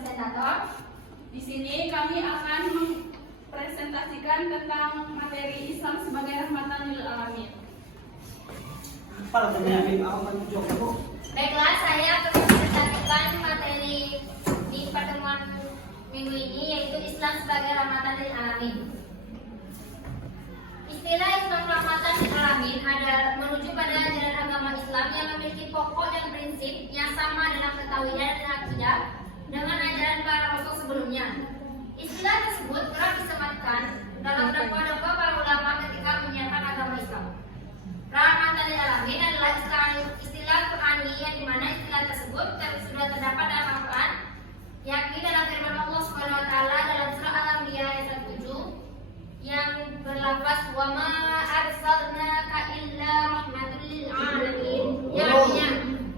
presentator. Di sini kami akan mempresentasikan tentang materi Islam sebagai rahmatan lil alamin. Baiklah, saya akan mempresentasikan materi di pertemuan minggu ini, yaitu Islam sebagai rahmatan lil alamin. Istilah Islam rahmatan lil alamin adalah merujuk pada ajaran agama Islam yang memiliki pokok dan prinsip yang sama dalam ketauhidan dan akidah dengan ajaran para rasul sebelumnya. Istilah tersebut kerap disematkan dalam dakwah-dakwah para ulama ketika menyiarkan agama Islam. Rahmatan lil alamin adalah istilah Qur'ani yang dimana istilah tersebut sudah terdapat dalam Al-Quran, yakni dalam firman Allah Subhanahu wa taala dalam surah Al-Anbiya ayat 7 yang berlafaz wa ma arsalnaka illa rahmatan lil alamin, yang artinya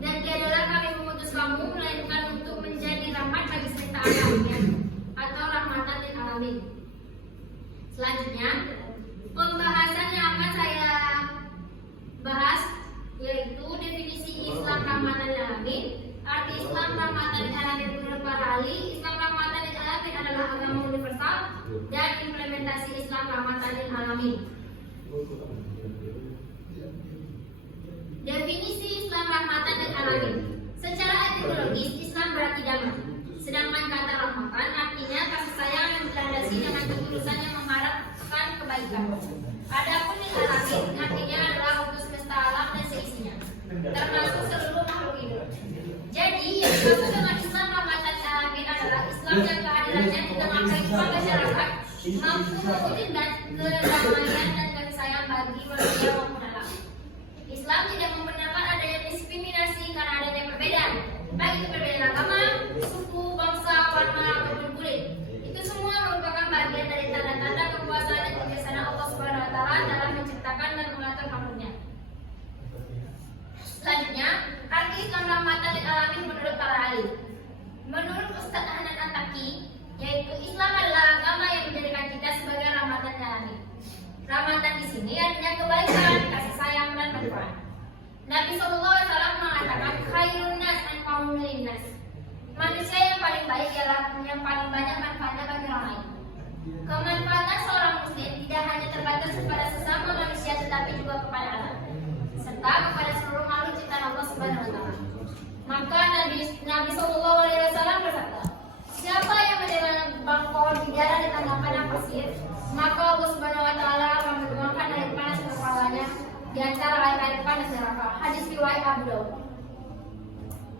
dan tiadalah kami mengutus kamu melainkan untuk menjadi rahmat bagi semesta alam atau rahmatan lil alamin. Selanjutnya, pembahasan yang akan saya bahas yaitu definisi Islam rahmatan lil alamin. Arti Islam rahmatan lil alamin menurut para ahli, Islam rahmatan lil alamin adalah agama universal dan implementasi Islam rahmatan lil alamin. Definisi Islam rahmatan lil alamin. Secara etimologis, Islam berarti damai. Sedangkan kata rahmatan artinya kasih sayang yang dilandasi dengan ketulusan yang mengharapkan kebaikan. Adapun lil alamin artinya adalah untuk semesta alam dan seisinya, termasuk seluruh makhluk hidup. Jadi yang dimaksud dengan Islam rahmatan lil alamin adalah Islam yang kehadirannya di tengah kehidupan masyarakat mampu mewujudkan kedamaian dan kasih sayang bagi manusia maupun alam. Islam tidak membenarkan adanya diskriminasi karena adanya perbedaan, baik itu perbedaan agama, suku, bangsa, warna ataupun kulit. Itu semua merupakan bagian dari tanda-tanda kekuasaan dan kebijaksanaan Allah Subhanahu wa taala dalam menciptakan dan mengatur makhluknya. Selanjutnya, arti Islam rahmatan lil alamin menurut para ahli. Menurut Ustaz Hanan Attaqi, yaitu Islam adalah agama yang menjadikan kita sebagai rahmatan lil alamin. Rahmatan di sini artinya kebaikan, kasih sayang dan manfaat. Nabi SAW mengatakan khairun nas anfa'uhum linnas. Manusia yang paling baik ialah yang paling banyak manfaatnya bagi orang lain. Kemanfaatan seorang muslim tidak hanya terbatas kepada sesama manusia tetapi juga kepada Allah serta kepada seluruh makhluk ciptaan Allah Subhanahu wa taala. Maka Nabi SAW bersabda, siapa yang menebang pohon bidara di tengah padang pasir, maka Allah Subhanahu wa taala akan menuangkan air panas ke kepalanya di antara air panas neraka. Hadis riwayat Abu Daud.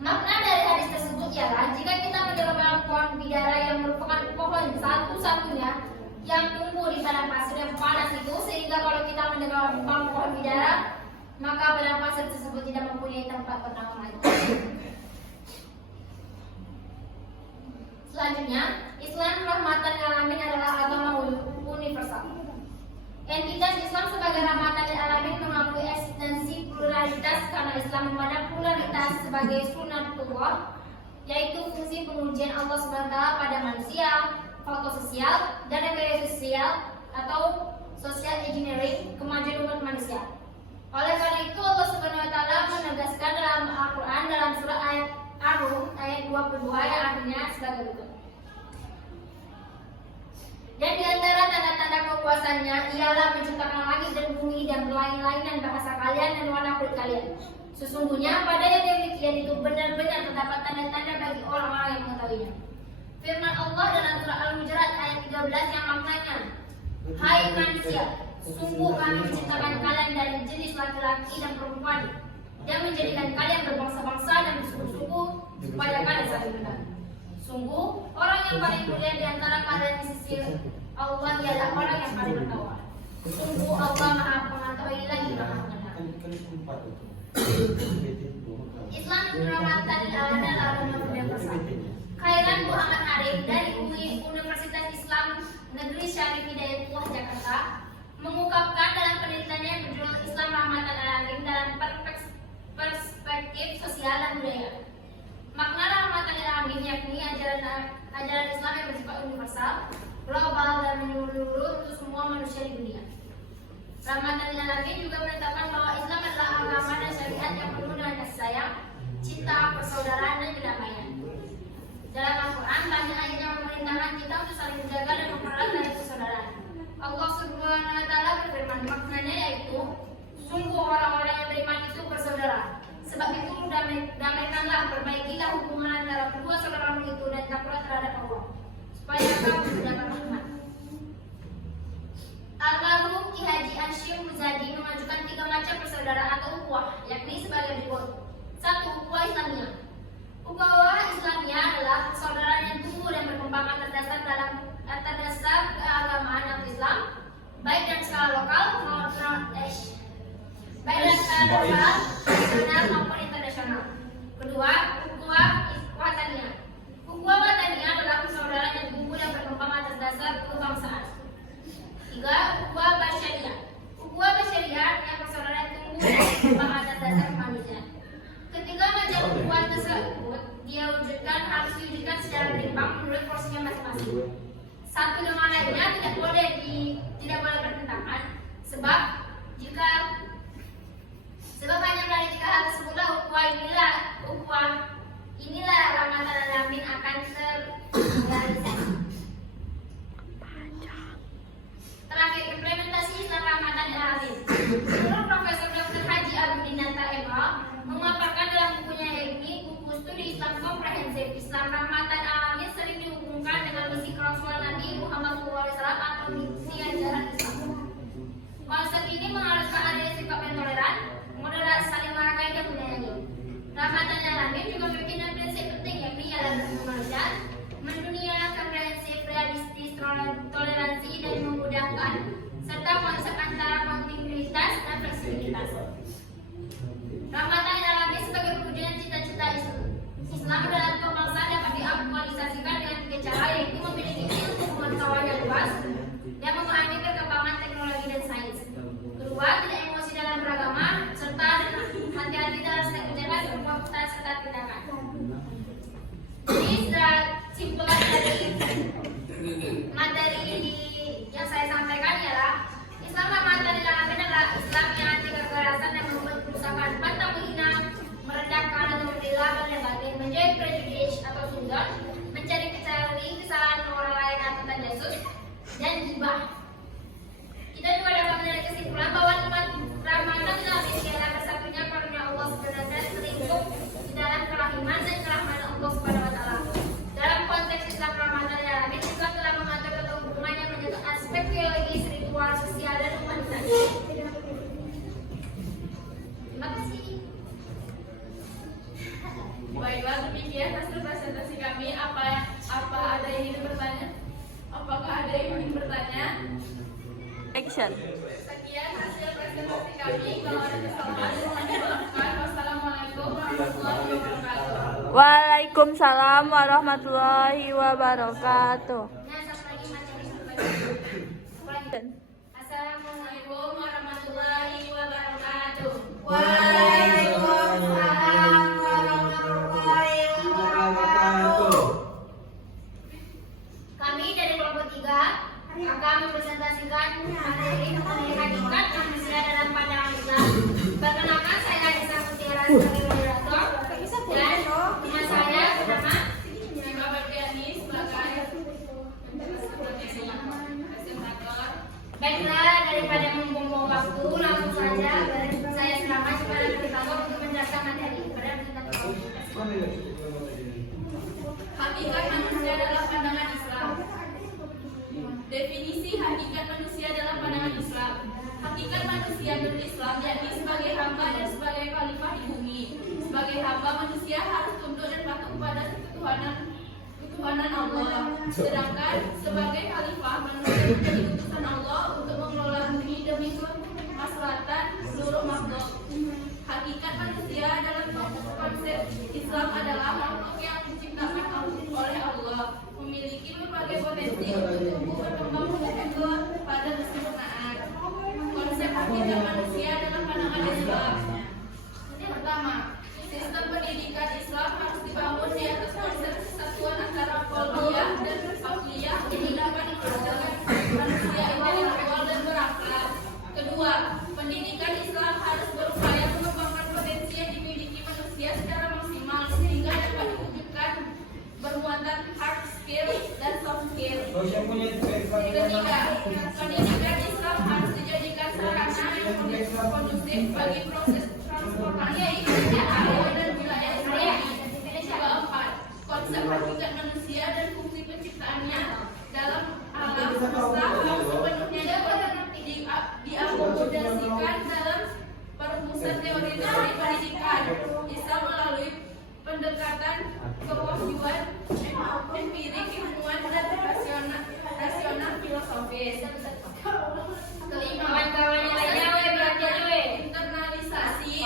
Makna dari hadis tersebut ialah jika kita menebang pohon bidara yang merupakan pohon satu-satunya yang tumbuh di padang pasir yang panas itu, sehingga kalau kita menebang pohon bidara maka padang pasir tersebut tidak mempunyai tempat bernama lagi. Selanjutnya, Islam rahmatan lil alamin adalah agama universal. Entitas Islam sebagai rahmatan lil alamin mengakui eksistensi pluralitas karena Islam memandang pluralitas sebagai sunatullah, yaitu fungsi pengujian Allah SWT pada manusia, faktor sosial, dan ekonomi sosial atau social engineering kemajuan umat manusia. Oleh karena itu Allah Subhanahu wa taala menegaskan dalam Al-Qur'an dalam surah ayat Ar-Rum ayat 22 yang artinya sebagai berikut. Dan di antara tanda-tanda kekuasaannya ialah menciptakan langit dan bumi dan berlain-lainan bahasa kalian dan warna kulit kalian. Sesungguhnya pada yang demikian itu benar-benar terdapat tanda-tanda bagi orang-orang yang mengetahuinya. Firman Allah dalam surah Al-Hujurat ayat 13 yang maknanya, hai manusia, sungguh kami menciptakan kalian dari jenis laki-laki dan perempuan dan menjadikan kalian berbangsa-bangsa dan bersuku-suku supaya kalian saling kenal. Sungguh orang yang paling mulia di antara kalian di sisi Allah ialah orang yang paling bertakwa. Sungguh Allah Maha Mengetahui lagi Maha Mengenal. Islam rahmatan lil alamin adalah agama universal. Khairan Muhammad Arif dari Universitas Islam Negeri Syarif Hidayatullah Jakarta mengungkapkan dalam penelitiannya berjudul Islam rahmatan lil alamin dalam perspektif sosial dan budaya. Makna rahmatan lil alamin yakni ajaran Islam yang bersifat universal, global dan menyeluruh untuk semua manusia di dunia. Rahmatan lil alamin juga menetapkan bahwa Islam adalah agama dan syariat yang penuh dengan kasih sayang, cinta, persaudaraan dan kedamaian. Dalam Al-Quran banyak ayat yang memerintahkan kita untuk saling menjaga dan mempererat tali persaudaraan. Allah Subhanahu wa Ta'ala berfirman, maknanya yaitu sungguh orang-orang yang beriman itu bersaudara. Sebab itu damaikanlah, perbaikilah hubungan antara kedua saudaramu itu dan takutlah terhadap Allah, supaya kau mendapat rahmat. Almarhum Ki Haji Hashim Muzadi mengajukan 3 macam persaudaraan atau ukhuwah, yakni sebagai berikut. 1. Ukhuwah Islamiyah. Ukhuwah Islamiyah adalah persaudaraan yang tumbuh dan berkembang atas dasar keagamaan atau Islam, baik dalam skala lokal maupun nasional maupun internasional. Kedua, ukhuwah wataniyah. Ukhuwah wataniyah adalah persaudaraan yang tumbuh dan berkembang atas dasar kebangsaan. 3. Ukhuwah basyariah. Ukhuwah basyariah adalah persaudaraan yang tumbuh dan berkembang atas dasar kemanusiaan. Ketiga macam ukhuwah tersebut harus diwujudkan secara berimbang menurut porsinya masing-masing. Satu dengan lainnya tidak boleh bertentangan, sebab hanya melalui 3 hal tersebutlah ukhuwah inilah rahmatan alamin akan terrealisasi. Terakhir, implementasi Islam rahmatan alamin. Menurut Profesor Dr. Haji Abdinata MA memaparkan dalam bukunya Hikmi, buku studi Islam komprehensif, Islam rahmatan alamin sering dihubungkan dengan misi Rasul Nabi Muhammad SAW atau misi ajaran Islam. Konsep ini mengharuskan adanya sikap yang toleran, moderat, saling menghargai dan menyayangi. Rahmatan alamin juga memiliki prinsip penting, yakni jalan kemanusiaan, mendunia, komprehensif, realistis, toleransi dan memudahkan, serta konsep antara kontinuitas dan fleksibilitas. Rahmatan alamin sebagai perwujudan cita-cita Islam dalam kebangsaan dapat diaktualisasikan dengan 3 cara, yaitu memiliki ilmu pengetahuan yang luas yang memahami perkembangan teknologi dan sains. Kedua, tidak emosi dalam beragama, serta hati-hati dalam setiap ucapan, perbuatan serta tindakan. Jadi simpulan dari materi yang saya sampaikan ialah Islam rahmatan alamin adalah Islam yang anti kekerasan dan membuat kerusakan, pantang menghina, merendahkan atau membela, menebatin, menjadi prejudis atau suzon, mencari kesalahan orang lain atau tajassus, dan gibah. Kita juga dapat menarik kesimpulan bahwa nikmat rahmatan alamin adalah bersatunya karunia Allah Subhanahu wa Ta'ala terlingkup di dalam kerahiman dan kerahmatan Allah Subhanahu wa Ta'ala. Dalam konteks Islam rahmatan alamin, Islam telah mengatur tentang hubungan yang menyentuh aspek biologis, ritual, sosial, dan humanitas. Terima kasih. Baiklah, demikian hasil presentasi kami. Apa ada yang ingin bertanya? Apakah ada yang ingin bertanya? Action. Sekian hasil presentasi kami. Kalau ada kesalahan, mohon dimaafkan. Wassalamualaikum warahmatullahi wabarakatuh. Waalaikumsalam warahmatullahi wabarakatuh. Assalamualaikum warahmatullahi wabarakatuh. Waalaikumsalam warahmatullahi wabarakatuh. Kami dari kelompok 3 akan mempresentasikan materi mengenai hakikat manusia dalam pandangan Islam. Perkenalkan, saya Anissa Mutiara sebagai moderator dan teman saya bernama Mbak Berdiani sebagai presentator. Baiklah, daripada membuang waktu, langsung saja saya serahkan kepada presentator untuk menjelaskan materi. Kepada presentator. Hakikat manusia dalam pandangan Islam. Definisi hakikat manusia dalam pandangan Islam. Hakikat manusia menurut Islam yakni sebagai hamba dan sebagai khalifah di bumi. Sebagai hamba, manusia harus tunduk dan patuh kepada ketuhanan Allah. Sedangkan sebagai khalifah, manusia menjadi utusan Allah untuk mengelola bumi demi kemaslahatan seluruh makhluk. Hakikat manusia dalam konsep Islam adalah makhluk yang diciptakan oleh Allah, memiliki berbagai potensi untuk tumbuh berkembang menuju pada kesempurnaan. Konsep hakikat manusia dalam pandangan Islam. Pertama, sistem pendidikan Islam harus dibangun di atas konsep kesatuan antara qauliyah dan qauliyah yang dapat diciptakan manusia intelektual dan berakal. Kedua, pendidikan Islam harus berupaya mengembangkan potensi yang dimiliki manusia secara maksimal sehingga dapat diwujudkan bermuatan skill, dan soft skill. Ketiga, pendidikan Islam harus dijadikan sarana yang kondusif bagi proses transformasi budaya dan wilayah Islami. Keempat, konsep hakikat manusia dan fungsi penciptaannya dalam alam semesta harus sepenuhnya diakomodasikan dalam perumusan teori-teori pendidikan Islam melalui pendekatan kewahyuan, empirik, ilmuwan, dan rasional filosofis. Kelima, internalisasi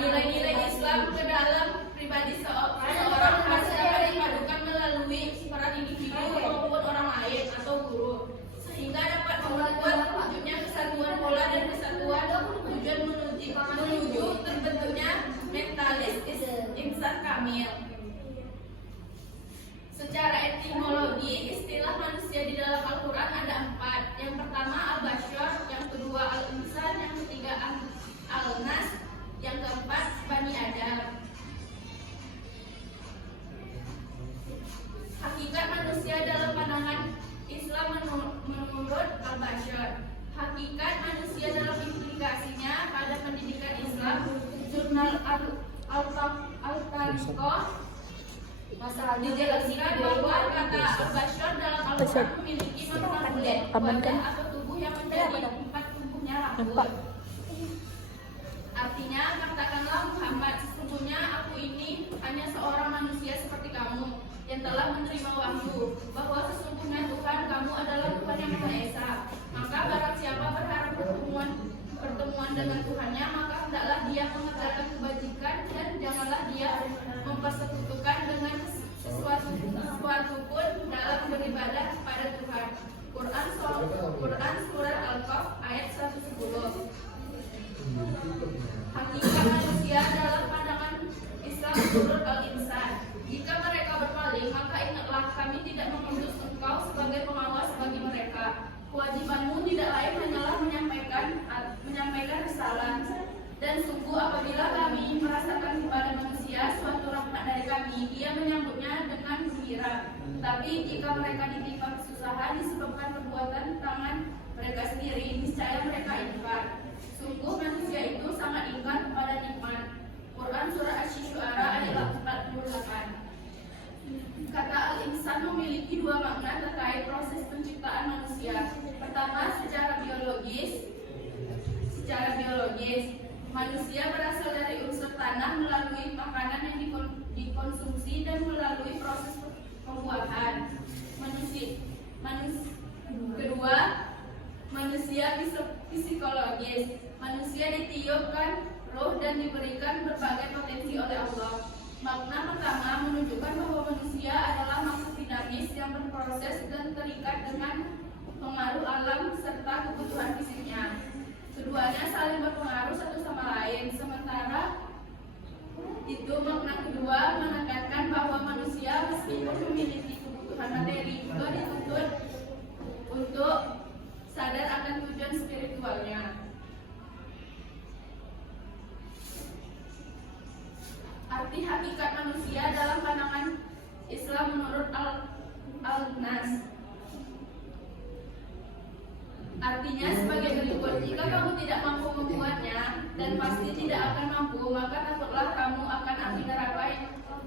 nilai-nilai Islam ke dalam pribadi seorang harus dapat dipadukan melalui peran individu maupun orang lain atau guru, sehingga dapat membuat terwujudnya kesatuan pola dan kesatuan tujuan menuju terbentuknya mentalis insan kamil. Secara etimologi, istilah manusia di dalam Al-Quran ada 4. Yang pertama al-bashar, yang kedua al-insan, yang ketiga al-nas, yang keempat Bani Adam. Hakikat manusia dalam pandangan Islam menurut al-bashar. Hakikat manusia dalam implikasinya pada pendidikan Islam, jurnal Al-Tariqah dijelaskan bahwa kata al-bashar dalam Al-Quran memiliki makna kulit, wajah atau tubuh yang menjadi 4 tumbuhnya rambut. Artinya, katakanlah Muhammad, sesungguhnya aku ini hanya seorang manusia seperti kamu yang telah menerima wahyu, bahwa sesungguhnya Tuhan kamu adalah Tuhan yang Maha Esa. Maka barang siapa berharap pertemuan dengan Tuhannya, maka hendaklah dia mengerjakan kebajikan dan janganlah dia mempersekutukan dengan sesuatu pun dalam beribadah kepada Tuhan. Quran Surat Al-Kahf ayat 110. Hakikat manusia dalam pandangan Islam menurut al-insan. Jika mereka berpaling, maka ingatlah kami tidak mengutus engkau sebagai pengawas bagi mereka. Kewajibanmu tidak lain hanyalah menyampaikan risalah. Dan sungguh apabila kami merasakan kepada manusia suatu rahmat dari kami, dia menyambutnya dengan gembira. Tapi jika mereka ditimpa kesusahan disebabkan perbuatan tangan mereka sendiri, niscaya mereka ingkar. Sungguh manusia itu sangat ingkar kepada nikmat. Quran Surah Asy-Syu'ara ayat 48. Kata al-insan memiliki 2 makna terkait proses penciptaan manusia. Pertama, secara biologis, manusia berasal dari unsur tanah melalui makanan yang dikonsumsi dan melalui proses pembuahan. Kedua, manusia psikologis. Manusia ditiupkan roh dan diberikan berbagai potensi oleh Allah. Makna pertama menunjukkan bahwa manusia adalah makhluk dinamis yang berproses dan terikat dengan pengaruh alam serta kebutuhan fisiknya. Keduanya saling berpengaruh satu sama lain. Sementara itu makna kedua menekankan bahwa manusia meskipun memiliki kebutuhan materi juga dituntut untuk sadar akan tujuan spiritualnya. Arti hakikat manusia dalam pandangan Islam menurut Al-Nas. Artinya sebagai berikut, jika kamu tidak mampu membuatnya dan pasti tidak akan mampu, maka takutlah kamu akan api neraka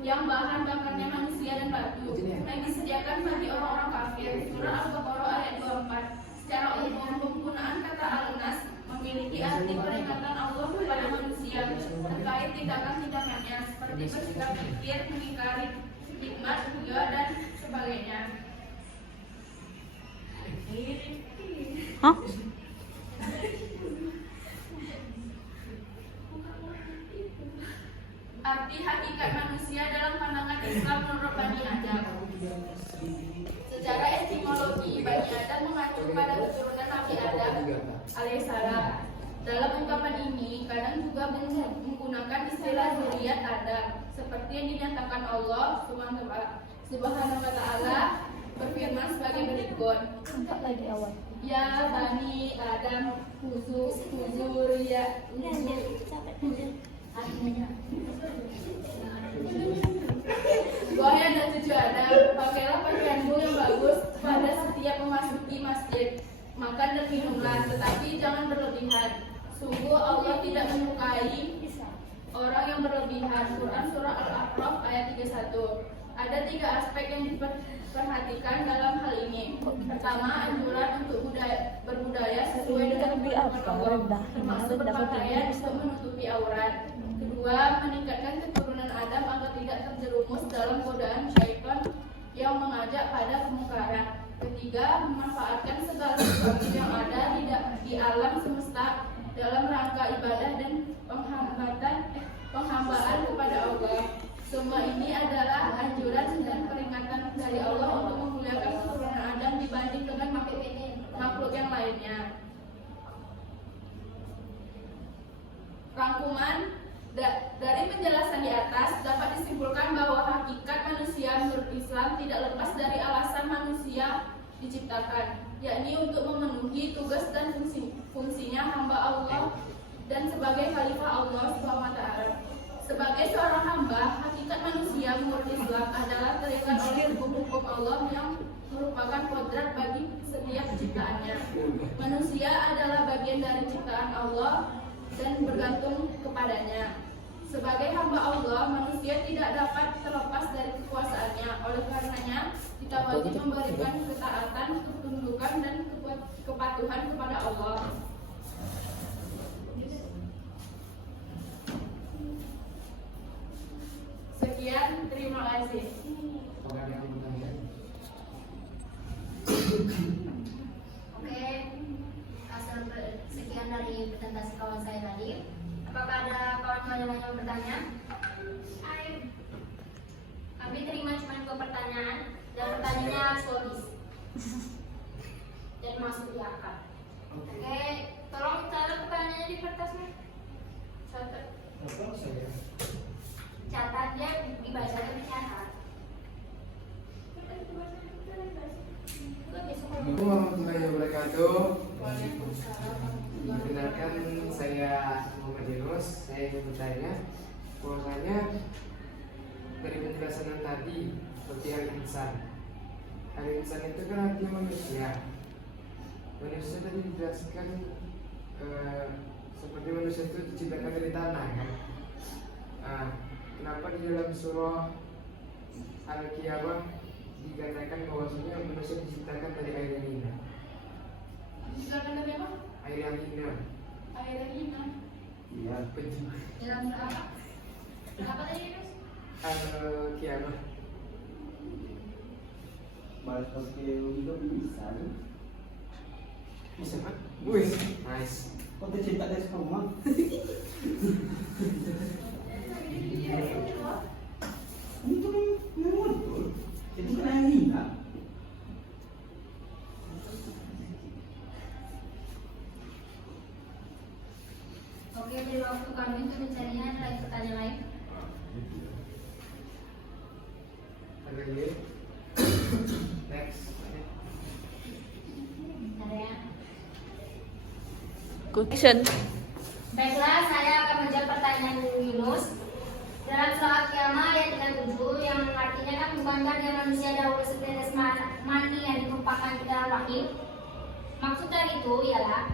yang bahan bakarnya manusia dan batu yang disediakan bagi orang-orang kafir. Surah Al-Baqarah ayat 24. Secara umum, penggunaan kata Al-Nas memiliki arti peringatan Allah kepada manusia terkait tindakan-tindakannya seperti bersikap pikir, mengingkari nikmat, juga dan sebagainya. Hah? Arti hakikat manusia dalam pandangan Islam menurut Bani Adam. Secara etimologi, Bani Adam mengacu pada keturunan Nabi Adam alaihissalam. Dalam ungkapan ini, kadang juga menggunakan istilah zuriat Adam, seperti yang dinyatakan Allah Subhanahu wa Ta'ala berfirman sebagai berikut. Ya Bani Adam, huzur ya. Wahai anak cucu Adam, pakailah pakaian memasuki masjid, makan dan minumlah, tetapi jangan berlebihan. Sungguh Allah tidak menyukai orang yang berlebihan. Quran Surah Al-A'raf ayat 31. Ada 3 aspek yang diperhatikan dalam hal ini. Pertama, anjuran untuk berbudaya sesuai dengan firman Allah, termasuk berpakaian untuk menutupi aurat. Kedua, meningkatkan keturunan Adam agar tidak terjerumus dalam godaan syaitan yang mengajak pada kemungkaran. Ketiga, memanfaatkan segala sesuatu yang ada di alam semesta dalam rangka ibadah dan penghambaan kepada Allah. Semua ini adalah anjuran dan peringatan dari Allah untuk memuliakan keturunan Adam dibanding dengan makhluk yang lainnya. Rangkuman dari penjelasan di atas dapat disimpulkan bahwa hakikat manusia menurut Islam tidak lepas dari alasan manusia diciptakan, yakni untuk memenuhi tugas dan fungsinya hamba Allah dan sebagai khalifah Allah SWT. Sebagai seorang hamba, hakikat manusia menurut Islam adalah terikat oleh hukum-hukum Allah yang merupakan kodrat bagi setiap ciptaannya. Manusia adalah bagian dari ciptaan Allah dan bergantung kepadanya. Sebagai hamba Allah, manusia tidak dapat terlepas dari kekuasaannya. Oleh karenanya, kita wajib memberikan ketaatan, ketundukan, dan kepatuhan kepada Allah. Sekian, terima kasih. Oke, sekian dari presentasi kawan saya tadi. Apakah ada kawan-kawan yang mau bertanya? Kami terima cuma 2 pertanyaan dan pertanyaannya harus logis. Jadi masuk di akal. Oke, tolong catat pertanyaannya di kertasnya. Catat. Catatnya dibaca atau dicatat. Assalamualaikum warahmatullahi wabarakatuh. Perkenalkan, saya Muhammad Yunus. Saya ingin bertanya bahwasanya dari penjelasan yang tadi seperti al-insan itu kan artinya manusia. Manusia tadi dijelaskan seperti manusia itu diciptakan dari tanah kan. Kenapa di dalam surah Al-Qiyamah dikatakan bahwasanya manusia diciptakan dari air yang hina? Diciptakan dari apa? Air yang hina. Air yang hina. Iya, penting. Dalam surah apa? Apa tadi, Yunus? Al-Qiyamah. Balas pakai hidup bisa nih. Bisa kan? Wih, nice. Kok tercipta dari semua? Itu muncul. Itu kan yang hina. Oke, dari waktu kami untuk mencarinya ada lagi pertanyaan lain. Ada lagi? Next. Ada ya? Question. Baiklah, saya akan menjawab pertanyaan Yunus. Dalam surah Al-Qiyamah ayat 37 yang artinya kan bukankah dia manusia dahulu setetes mani yang ditumpahkan di dalam rahim. Maksud dari itu ialah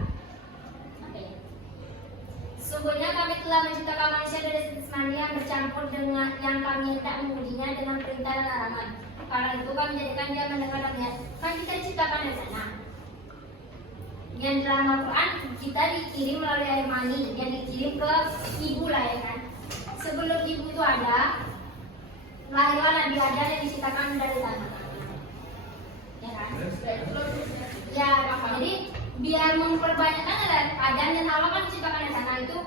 sesungguhnya kami telah menciptakan manusia dari setetes mani yang bercampur dengan yang kami hendak mengujinya dengan perintah dan larangan. Karena itu kami jadikan dia mendengar dan melihat. Kan kita diciptakan dari sana. Yang dalam Al-Quran kita dikirim melalui air mani yang dikirim ke ibu lah ya kan. Sebelum ibu itu ada, lahirlah Nabi Adam yang diciptakan dari tanah. Ya kan? Ya, jadi biar memperbanyakkan Adam dan Hawa kan diciptakan dari tanah. Itu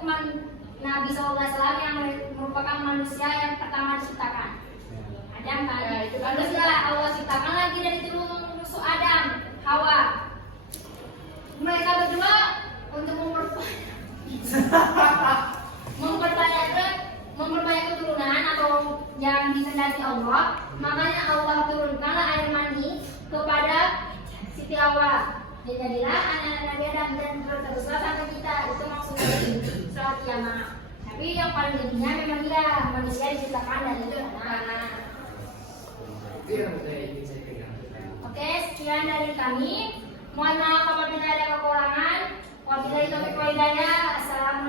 Nabi SAW yang merupakan manusia yang pertama diciptakan. Adam kan? Lalu setelah Allah ciptakan lagi dari rusuk Adam, Hawa. Mereka berdua untuk memperbanyak keturunan atau yang dikehendaki Allah, makanya Allah turunkanlah air mani kepada Siti Hawa. Dan jadilah anak-anak Nabi Adam dan teruslah sampai kita. Itu maksudnya dari surah Qiyamah. Tapi yang paling intinya memang dia manusia diciptakan dari tanah. Itu yang saya ingin saya pegang. Oke, sekian dari kami. Mohon maaf apabila ada kekurangan. Wabillahi taufiq wal hidayah. Assalamualaikum.